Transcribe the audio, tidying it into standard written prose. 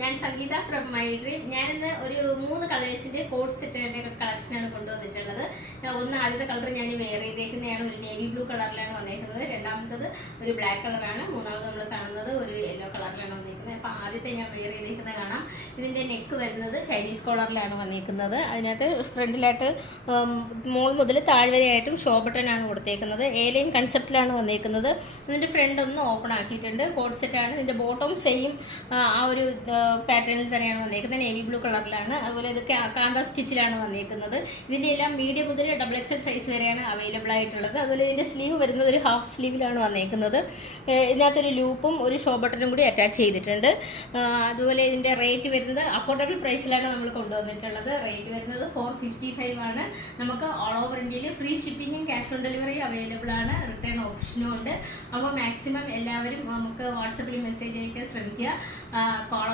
ഞാൻ സംഗീത from my dream. ഞാനിന്ന് ഒരു 3 കളേഴ്സിന്റെ കോഡ് സെറ്റിന്റെ കളക്ഷനാണ് കൊണ്ടുവന്നിട്ടുള്ളത്. ഒന്ന് ആദ്യത്തെ കളർ ഞാൻ വെയർ ചെയ്തേക്കുന്നതാണ്, ഒരു നേവി ബ്ലൂ കളറിലാണ് വന്നേക്കുന്നത്. രണ്ടാമത്തത് ഒരു ബ്ലാക്ക് കളറാണ്. മൂന്നാമത് നമ്മൾ കാണുന്നത് ഒരു യെല്ലോ കളറിലാണ് വന്നേക്കുന്നത്. അപ്പൊ ആദ്യത്തെ ഞാൻ വെയർ ചെയ്തേക്കുന്നത് കാണാം. ഇതിന്റെ നെക്ക് വരുന്നത് ചൈനീസ് കോളറിലാണ് വന്നേക്കുന്നത്. അതിനകത്ത് ഫ്രണ്ടിലായിട്ട് മോൾ മുതൽ താഴ്വരയായിട്ടും ഷോ ബട്ടൺ ആണ് കൊടുത്തേക്കുന്നത്. എ-ലൈൻ കൺസെപ്റ്റിലാണ് വന്നേക്കുന്നത്. ഇതിന്റെ ഫ്രണ്ട് ഒന്ന് ഓപ്പൺ ആക്കിയിട്ടുണ്ട്. കോഡ് സെറ്റ് ആണ്. ഇതിന്റെ ബോട്ടം സെയിം ആ ഒരു പാറ്റേണിൽ തന്നെയാണ് വന്നേക്കുന്നത്. നേവി ബ്ലൂ കളറിലാണ്. അതുപോലെ ഇത് കാന്ത സ്റ്റിച്ചിലാണ് വന്നേക്കുന്നത്. ഇതിന്റെ എല്ലാം മീഡിയം മുതൽ XXL സൈസ് വരെയാണ് അവൈലബിൾ ആയിട്ടുള്ളത്. അതുപോലെ ഇതിന്റെ സ്ലീവ് വരുന്നത് ഒരു ഹാഫ് സ്ലീവിലാണ് വന്നേക്കുന്നത്. ഇതിനകത്തൊരു ലൂപ്പും ഒരു ഷോ ബട്ടണും കൂടി അറ്റാച്ച് ചെയ്തിട്ടുണ്ട്. അതുപോലെ ഇതിന്റെ റേറ്റ് വരുന്നത് അഫോർഡബിൾ പ്രൈസിലാണ് നമ്മൾ കൊണ്ടുവന്നിട്ടുള്ളത്. റേറ്റ് വരുന്നത് 455 ആണ്. നമുക്ക് ഓൾ ഓവർ ഇന്ത്യയിൽ ഫ്രീ ഷിപ്പിംഗും ക്യാഷ് ഓൺ ഡെലിവറി അവൈലബിൾ ആണ്. റിട്ടേൺ ഓപ്ഷനും ഉണ്ട്. അപ്പോൾ മാക്സിമം എല്ലാവരും നമുക്ക് വാട്സപ്പിൽ മെസ്സേജ് അയക്കാൻ ശ്രമിക്കുക.